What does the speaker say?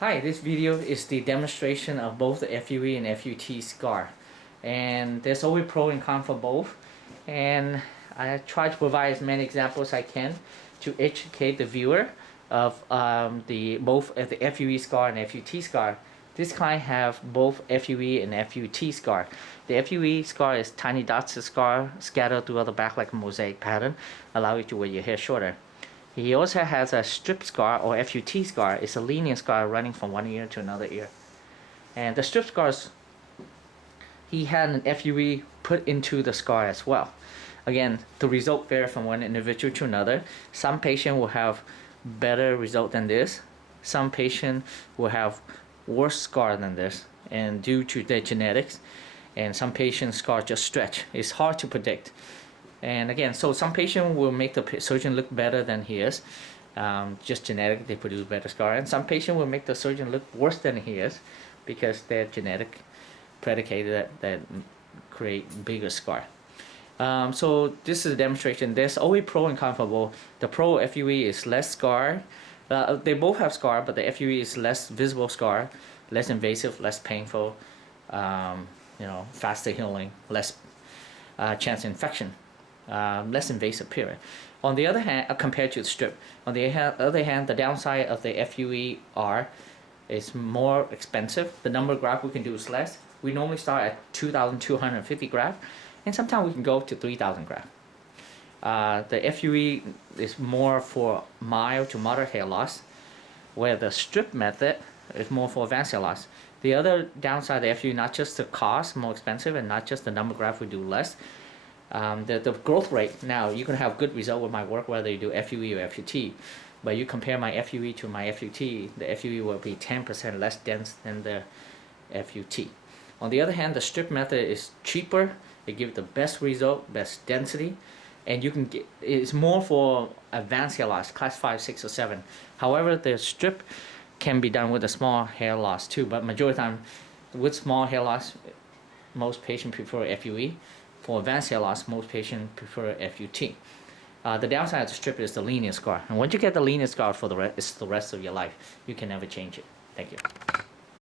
Hi, this video is the demonstration of both the FUE and FUT scar, and there's always pro and con for both, and I try to provide as many examples as I can to educate the viewer of both the FUE scar and FUT scar. This client have both FUE and FUT scar. The FUE scar is tiny dots of scar scattered throughout the back like a mosaic pattern, allow you to wear your hair shorter. He also has a strip scar or FUT scar. It's a linear scar running from one ear to another ear. And the strip scars, he had an FUE put into the scar as well. Again, the result varies from one individual to another. Some patient will have better result than this. Some patient will have worse scar than this, and due to their genetics. And some patients' scar just stretch. It's hard to predict. And again, so some patient will make the surgeon look better than he is. Just genetic, they produce better scar. And some patient will make the surgeon look worse than he is because they're genetic predicated that create bigger scar. So this is a demonstration. There's always pro and con for both. The pro FUE is less scar. They both have scar, but the FUE is less visible scar, less invasive, less painful, faster healing, less chance of infection. Less invasive period. On the other hand, compared to the strip, on the other hand, the downside of the FUE is more expensive. The number of grafts we can do is less. We normally start at 2,250 grafts, and sometimes we can go to 3,000 grafts. The FUE is more for mild to moderate hair loss, where the strip method is more for advanced hair loss. The other downside of the FUE, not just the cost, more expensive, and not just the number of grafts we do less, the growth rate. Now you can have good result with my work whether you do FUE or FUT, but you compare my FUE to my FUT, the FUE will be 10% less dense than the FUT. On the other hand, the strip method is cheaper. It gives the best result, best density, and you can get, it's more for advanced hair loss, class 5, 6, or 7. However, the strip can be done with a small hair loss too, but majority of the time with small hair loss, most patients prefer FUE. For advanced hair loss, most patients prefer FUT. The downside of the strip is the linear scar. And once you get the linear scar for it's the rest of your life. You can never change it. Thank you.